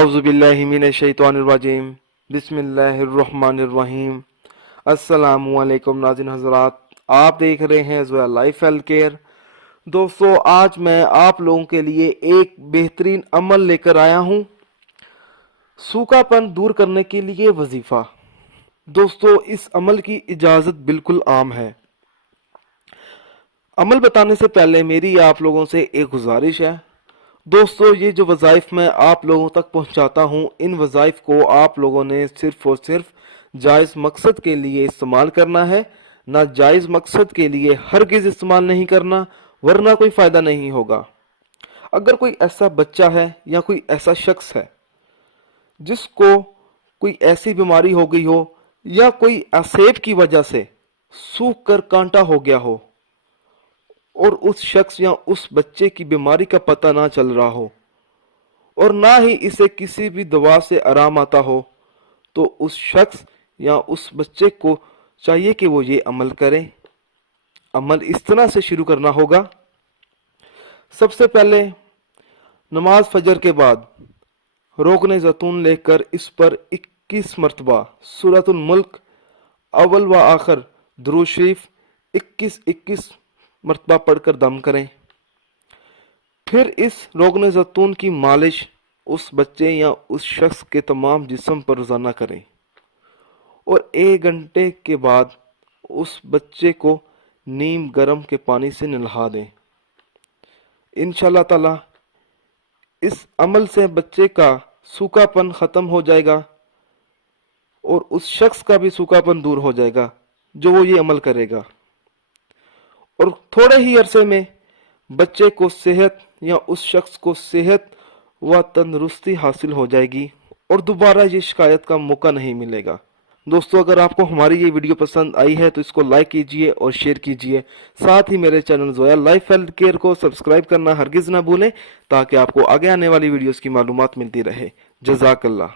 आऊज़ु बिल्लाहि मिनश्शैतानिर्रजीम बिस्मिल्लाहिर्रहमानिर्रहीम। अस्सलामुअलैकुम नाज़रीन हज़रात, आप देख रहे हैं ज़ोया लाइफ हेल्थ केयर। दोस्तों, आज मैं आप लोगों के लिए एक बेहतरीन अमल लेकर आया हूँ, सूखापन दूर करने के लिए वजीफ़ा। दोस्तों, इस अमल की इजाज़त बिल्कुल आम है। अमल बताने से पहले मेरी आप लोगों से एक गुजारिश है। दोस्तों, ये जो वज़ाइफ मैं आप लोगों तक पहुंचाता हूं, इन वज़ाइफ को आप लोगों ने सिर्फ और सिर्फ जायज़ मकसद के लिए इस्तेमाल करना है, ना जायज़ मकसद के लिए हरगिज़ इस्तेमाल नहीं करना, वरना कोई फ़ायदा नहीं होगा। अगर कोई ऐसा बच्चा है या कोई ऐसा शख्स है जिसको कोई ऐसी बीमारी हो गई हो या कोई असेब की वजह से सूख कर कांटा हो गया हो और उस शख्स या उस बच्चे की बीमारी का पता ना चल रहा हो और ना ही इसे किसी भी दवा से आराम आता हो, तो उस शख्स या उस बच्चे को चाहिए कि वो ये अमल करे। अमल इस तरह से शुरू करना होगा। सबसे पहले नमाज फजर के बाद रोगन ज़ैतून लेकर इस पर 21 मरतबा सूरतुल मुल्क अव्वल व आखिर दुरूद शरीफ 21-21 मरतबा पढ़कर दम करें। फिर इस रोगन ज़ैतून की मालिश उस बच्चे या उस शख्स के तमाम जिस्म पर रोज़ाना करें और 1 घंटे के बाद उस बच्चे को नीम गर्म के पानी से नहला दें। इंशाअल्लाह ताला इस अमल से बच्चे का सूखापन ख़त्म हो जाएगा और उस शख्स का भी सूखापन दूर हो जाएगा जो वो ये अमल करेगा, और थोड़े ही अरसे में बच्चे को सेहत या उस शख्स को सेहत व तंदुरुस्ती हासिल हो जाएगी और दोबारा ये शिकायत का मौका नहीं मिलेगा। दोस्तों, अगर आपको हमारी ये वीडियो पसंद आई है तो इसको लाइक कीजिए और शेयर कीजिए। साथ ही मेरे channel Zoya life health care को सब्सक्राइब करना हरगिज़ ना भूलें, ताकि आपको आगे आने वाली वीडियोस की मालूमात मिलती रहे। जज़ाकल्लाह।